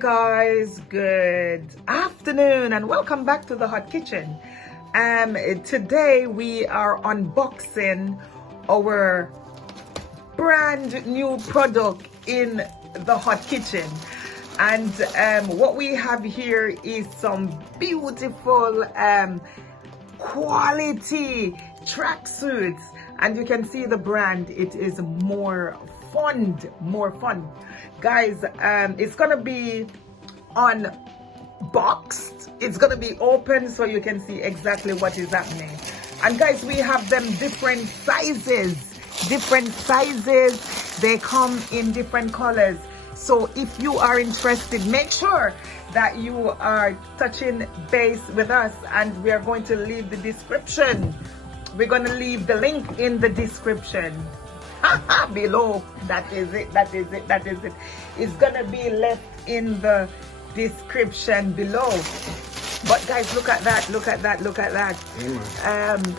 guys, good afternoon and welcome back to the Hot Kitchen. Today we are unboxing our brand new product in the Hot Kitchen, and what we have here is some beautiful quality tracksuits, and you can see the brand. It is more fun guys. It's gonna be unboxed, it's gonna be open so you can see exactly what is happening. And guys, we have them different sizes, they come in different colors. So if you are interested, make sure that you are touching base with us, and we are going to leave the description. We're going to leave the link in the description below. That is it. It's going to be left in the description below. But guys, look at that.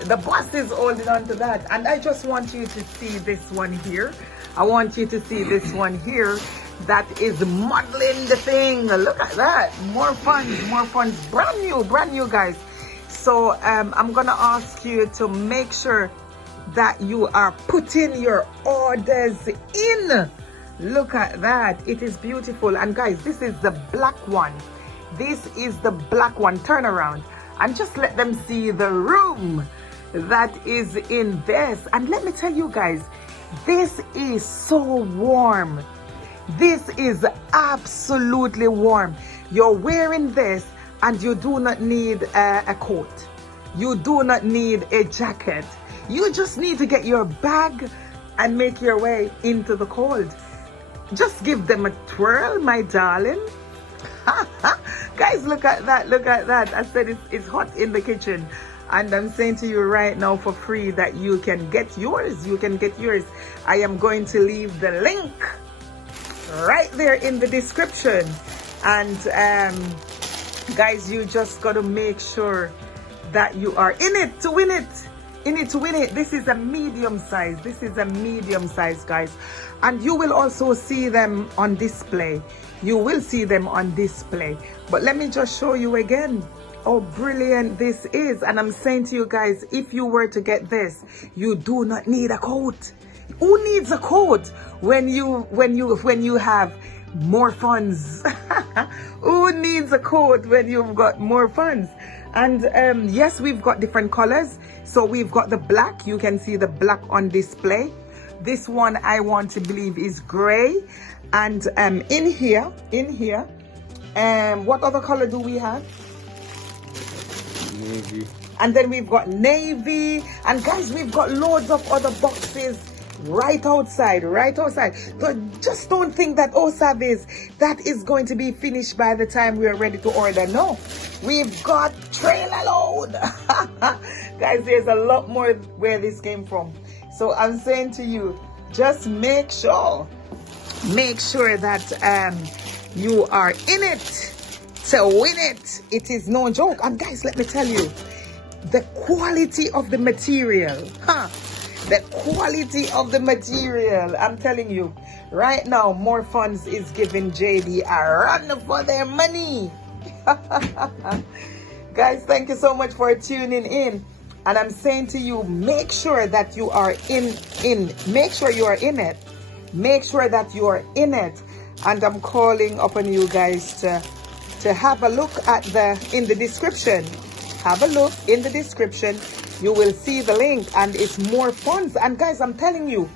The boss is holding on to that, and I just want you to see this one here. I want you to see this one here that is modeling the thing. Look at that. More fun, brand new guys. So I'm gonna ask you to make sure that you are putting your orders in. Look at that. It is beautiful. And guys, this is the black one. Turn around and just let them see the room that is in this. And let me tell you guys, this is so warm. This is absolutely warm. You're wearing this and you do not need a coat. You do not need a jacket. You just need to get your bag and make your way into the cold. Just give them a twirl, my darling. Guys, look at that. I said it's hot in the kitchen. And I'm saying to you right now for free that you can get yours. I am going to leave the link right there in the description. And guys, you just got to make sure that you are in it to win it. This is a medium size. Guys. And you will also see them on display. But let me just show you again how brilliant this is. And I'm saying to you guys, if you were to get this, you do not need a coat. Who needs a coat when you have more funds? Who needs a coat when you've got more funds? And yes, we've got different colors. So we've got the black. You can see the black on display. This one I want to believe is gray. And in here, what other color do we have? Navy. And then we've got navy. And guys, we've got loads of other boxes right outside. But just don't think that that is going to be finished by the time we are ready to order. No, we've got trailer load. Guys, there's a lot more where this came from. So I'm saying to you, just make sure that you are in it to win it. It is no joke. And guys, let me tell you, the quality of the material, I'm telling you right now, More Funds is giving JD a run for their money. Guys, thank you so much for tuning in. And I'm saying to you, make sure that you are make sure you are in it. And I'm calling upon you guys to have a look at in the description. Have a look in the description. You will see the link, and it's More Funds. And guys, I'm telling you,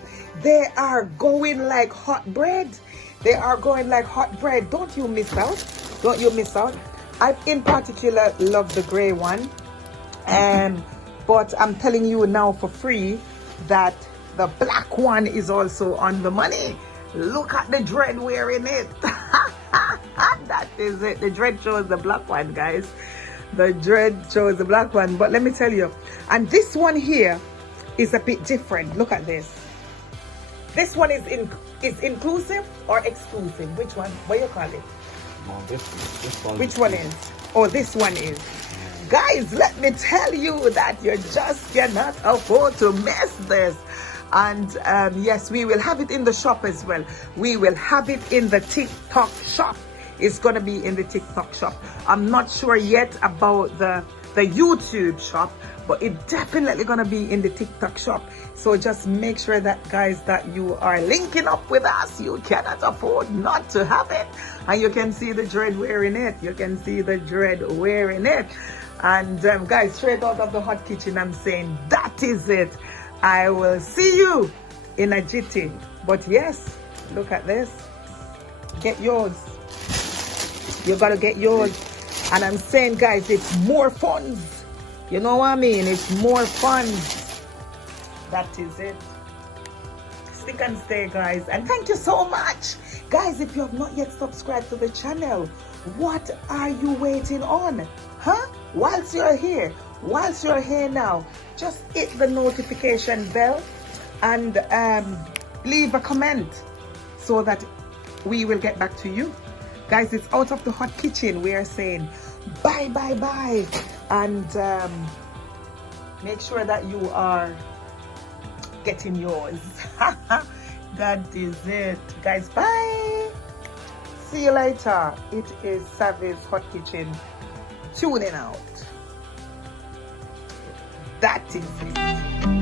they are going like hot bread. Don't you miss out. I in particular love the gray one. But I'm telling you now for free that the black one is also on the money. Look at the dread wearing it. That is it. The dread shows the black one, guys. The dread shows the black one. But let me tell you, and this one here is a bit different. Look at this. This one is inclusive or exclusive? Which one? What you call it? No, this one. Which one is? Oh, this one is. Guys, let me tell you that you just cannot afford to miss this. And yes, we will have it in the shop as well. We will have it in the TikTok shop. is gonna be in the TikTok shop. I'm not sure yet about the YouTube shop, but it definitely gonna be in the TikTok shop. So just make sure that, guys, that you are linking up with us. You cannot afford not to have it. And you can see the dread wearing it. You can see the dread wearing it. And guys, straight out of the hot kitchen, I'm saying that is it. I will see you in a jitty. But yes, look at this. Get yours. You gotta get yours. And I'm saying, guys, it's more funds. You know what I mean? It's more funds. That is it. Stick and stay, guys. And thank you so much. Guys, if you have not yet subscribed to the channel, what are you waiting on? Huh? Whilst you're here now, just hit the notification bell and leave a comment so that we will get back to you. Guys, it's out of the hot kitchen. We are saying bye, bye, bye. And make sure that you are getting yours. That is it. Guys, bye. See you later. It is Savvy's Hot Kitchen tuning out. That is it.